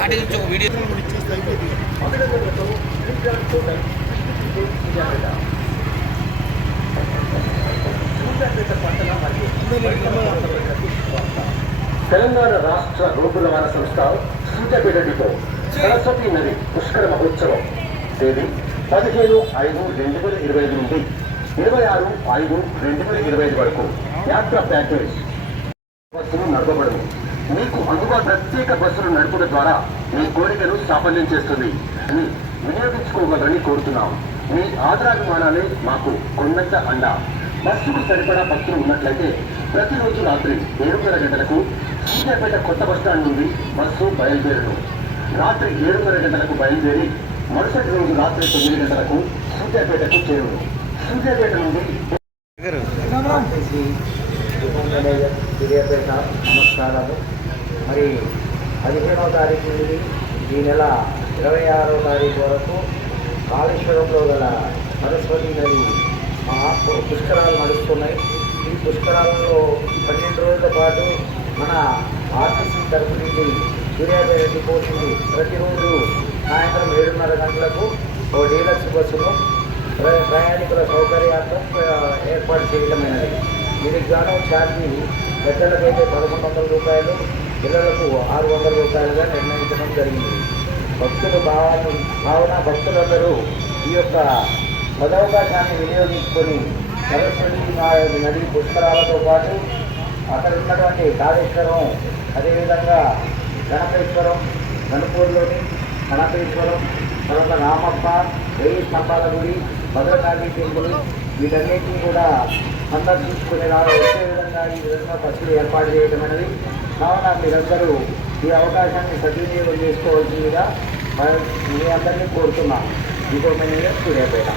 Starting నుంచి ఒక video Telangana రాష్ట్ర రోడ్డు రవాణా సంస్థ సూర్యాపేట డిపో సరస్వతి నది పుష్కర మహోత్సవం తేదీ 15/5/2025 నుండి 26/5/2025 వరకు యాత్ర ప్యాకేజ్ బస్సులు నడపబడదు. మీకు అందుబాటు ప్రత్యేక బస్సులు నడుపుల ద్వారా మీ కోరికను సాఫల్యం చేస్తుంది అని వినియోగించుకోగలరని కోరుతున్నాం. మీ ఆదరాభిమానాలే మాకు కొండంత అండ. బస్సుకు సరిపడా భక్తులు ఉన్నట్లయితే ప్రతిరోజు రాత్రి 7:30 గంటలకు సూర్యాపేట కొత్త బస్టాండ్ నుండి బస్సు బయలుదేరను. రాత్రి 7:30 గంటలకు బయలుదేరి మరుసటి రోజు రాత్రి 9 గంటలకు సూర్యాపేటకు చేరును. సూర్యాపేట నుండి సూర్యాపేట నమస్కారాలు. మరి 15వ తారీఖు నుండి ఈ నెల 26వ తారీఖు వరకు కాళేశ్వరంలో గల సరస్వతి నది పుష్కరాలు నడుస్తున్నాయి. ఈ పుష్కరాలలో 12 రోజుల పాటు మన ఆర్టీసీ తరఫు నుండి సూర్యాపేట డిపోతుంది ప్రతిరోజు సాయంత్రం 7:30 గంటలకు ఓ డీలక్స్ బస్సును ప్రయాణికుల సౌకర్యార్థం ఏర్పాటు చేయడమైనది. దీనికి గాను ఛార్జీ పెద్దలకైతే 1,100 రూపాయలు, పిల్లలకు 600 రూపాయలుగా నిర్ణయించడం జరిగింది. భక్తులు భావన భక్తులందరూ ఈ యొక్క సదవకాశాన్ని వినియోగించుకొని సరస్వతి నది పుష్కరాలతో పాటు అక్కడ ఉన్నటువంటి కాళేశ్వరం, అదేవిధంగా గణపేశ్వరం, గణపూర్లోని గణపేశ్వరం, తర్వాత రామప్ప, 1000 స్తంభాల గుడి, భద్రకాళి టెంపుల్ వీటన్నిటిని కూడా సందర్శించుకునే వచ్చే విధంగా ఈ విధంగా బస్సులు ఏర్పాటు చేయడం అనేది. కావున మీరందరూ ఈ అవకాశాన్ని సద్వినియోగం చేసుకోవాల్సిందిగా మీ అందరినీ కోరుతున్నాం. ఇంకో మేము సూర్యాపేట.